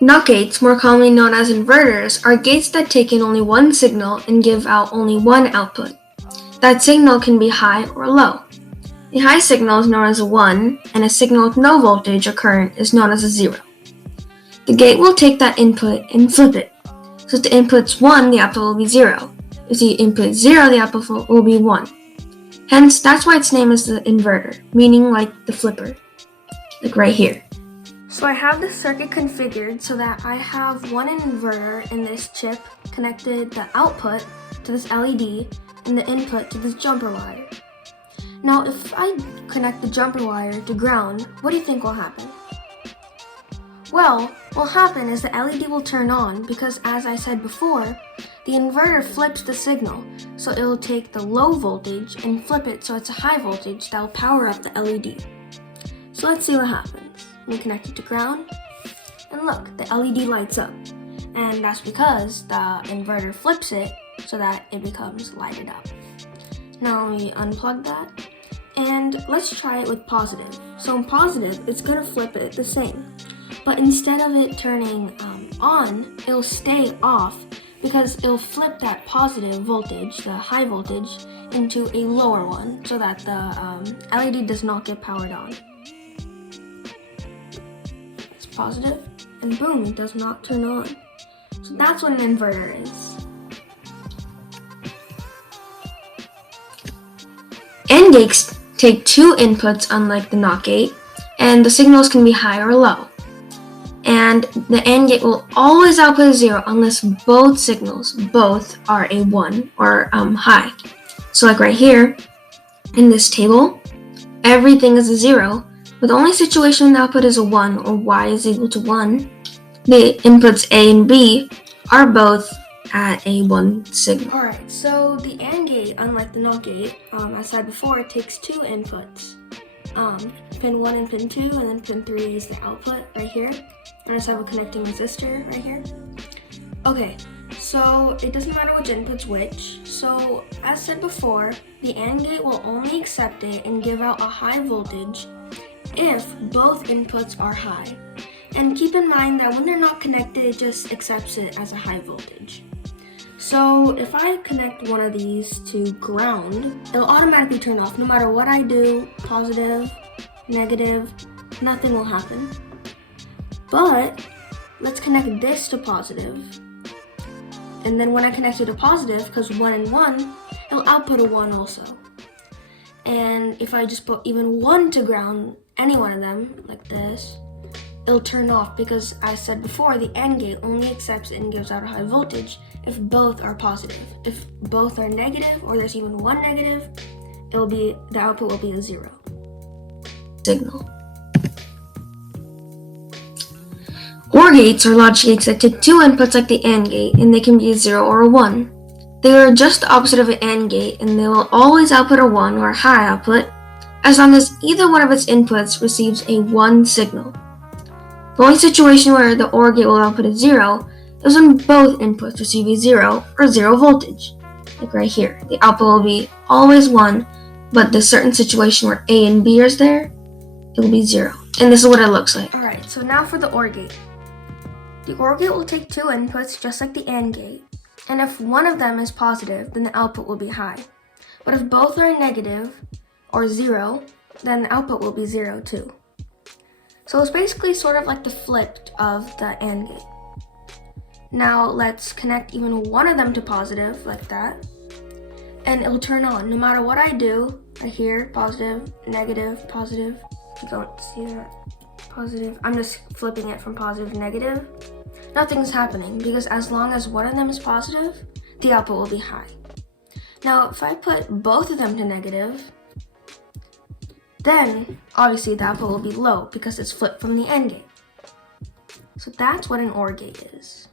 NOT gates, more commonly known as inverters, are gates that take in only one signal and give out only one output. That signal can be high or low. The high signal is known as a 1, and a signal with no voltage or current is known as a 0. The gate will take that input and flip it. So if the input's 1, the output will be 0. If the input is 0, the output will be 1. Hence, that's why its name is the inverter, meaning like the flipper, like right here. So I have this circuit configured so that I have one inverter in this chip connected the output to this LED and the input to this jumper wire. Now if I connect the jumper wire to ground, what do you think will happen? Well, what will happen is the LED will turn on because, as I said before, the inverter flips the signal, so it will take the low voltage and flip it so it's a high voltage that will power up the LED. So let's see what happens. We connect it to ground, and look, the LED lights up. And that's because the inverter flips it so that it becomes lighted up. Now we unplug that, and let's try it with positive. So in positive, it's gonna flip it the same. But instead of it turning on, it'll stay off because it'll flip that positive voltage, the high voltage, into a lower one so that the LED does not get powered on. It's positive, and boom, it does not turn on. So that's what an inverter is. AND gates take two inputs unlike the NOT gate, and the signals can be high or low. And the AND gate will always output a 0 unless both signals, are a 1 or high. So like right here, in this table, everything is a 0, but the only situation when the output is a 1 or y is equal to 1, the inputs A and B are both at a 1 signal. Alright, so the AND gate, unlike the NOT gate, as I said before, it takes two inputs. Pin 1 and pin 2, and then pin 3 is the output right here. And I just have a connecting resistor right here. Okay, so it doesn't matter which input's which. So as said before, the AND gate will only accept it and give out a high voltage if both inputs are high. And keep in mind that when they're not connected, it just accepts it as a high voltage. So if I connect one of these to ground, it'll automatically turn off. No matter what I do, positive, negative, nothing will happen. But let's connect this to positive. And then when I connect it to positive, because 1 and 1, it'll output a 1 also. And if I just put even 1 to ground, any one of them, like this, it'll turn off because, as I said before, the AND gate only accepts it and gives out a high voltage if both are positive. If both are negative, or there's even one negative, the output will be a 0. Signal. OR gates are logic gates that take two inputs like the AND gate, and they can be a 0 or a 1. They are just the opposite of an AND gate, and they will always output a 1 or a high output as long as either one of its inputs receives a 1 signal. The only situation where the OR gate will output a 0 is when both inputs receive a 0 or 0 voltage. Like right here, the output will be always 1, but the certain situation where A and B is there, it will be 0. And this is what it looks like. Alright, so now for the OR gate. The OR gate will take two inputs just like the AND gate, and if one of them is positive, then the output will be high. But if both are negative or 0, then the output will be 0 too. So it's basically sort of like the flip of the AND gate. Now let's connect even one of them to positive, like that, and it will turn on. No matter what I do, right here, positive, negative, positive. You don't see that? Positive. I'm just flipping it from positive to negative. Nothing's happening because as long as one of them is positive, the output will be high. Now, if I put both of them to negative, then obviously the output will be low because it's flipped from the AND gate. So that's what an OR gate is.